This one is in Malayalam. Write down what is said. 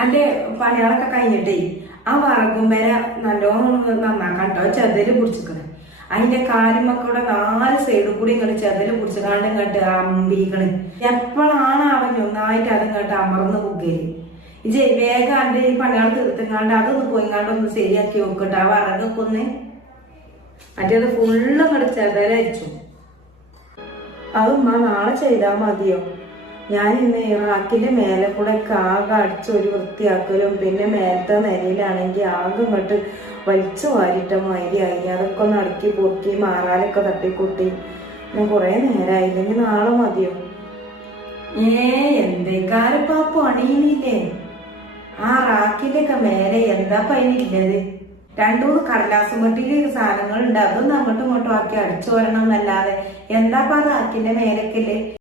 അന്റെ പണികളൊക്കെ കഴിഞ്ഞിട്ടേ ആ വറകുമ്പേര നല്ലോണം നന്നാക്കാൻ കേട്ടോ ചെതല് പിടിച്ചിക്കണ്. അതിന്റെ കാലുമക്കളുടെ 4 സൈഡിൽ കൂടി ഇങ്ങനെ ചെതല് പിടിച്ചിക്കാണ്ട് ഇങ്ങോട്ട് അമ്പീക്കണ്. എപ്പോഴാണ് അവൻ ഒന്നായിട്ട് അത് ഇങ്ങോട്ട് അമർന്ന് പുകര്. ഇജ് വേഗം അന്റെ ഈ പണികൾ തീർത്തിങ്ങാണ്ട് അതൊന്ന് പോയിങ്ങാണ്ട് ഒന്ന് ശരിയാക്കി നോക്കട്ടെ. ആ വറകൊക്കെ ഒന്ന് മറ്റേത് ഫുള്ള് ഇങ്ങോട്ട് ചെതലരിച്ചു. അതുമ്മ നാളെ ചെയ്താൽ മതിയോ? ഞാൻ ഇന്ന് ഇറാഖിന്റെ മേലെ കൂടെ ആകെ അടിച്ചൊരു വൃത്തിയാക്കലും പിന്നെ മേലത്തെ നിലയിലാണെങ്കിൽ ആകെ ഇങ്ങോട്ട് വലിച്ചു വാരിട്ട മാതിരിയായി. അതൊക്കെ ഒന്ന് അടുക്കി പൊറുക്കി മാറാലൊക്കെ തട്ടിക്കൂട്ടി ഞാൻ കുറെ നേരമായില്ലെങ്കിൽ നാളെ മതിയോ? എന്തേക്കാരപ്പ പണിയുന്നില്ലേ? ആ റാക്കിന്റെ ഒക്കെ മേലെ എന്താ പണിയില്ലത്? 2-3 കടലാസും പെട്ടിയിൽ സാധനങ്ങളുണ്ട്. അതൊന്നും അങ്ങോട്ടും ഇങ്ങോട്ടും ആക്കി അടിച്ചു വരണം എന്നല്ലാതെ എന്താ റാക്കിന്റെ മേലൊക്കെ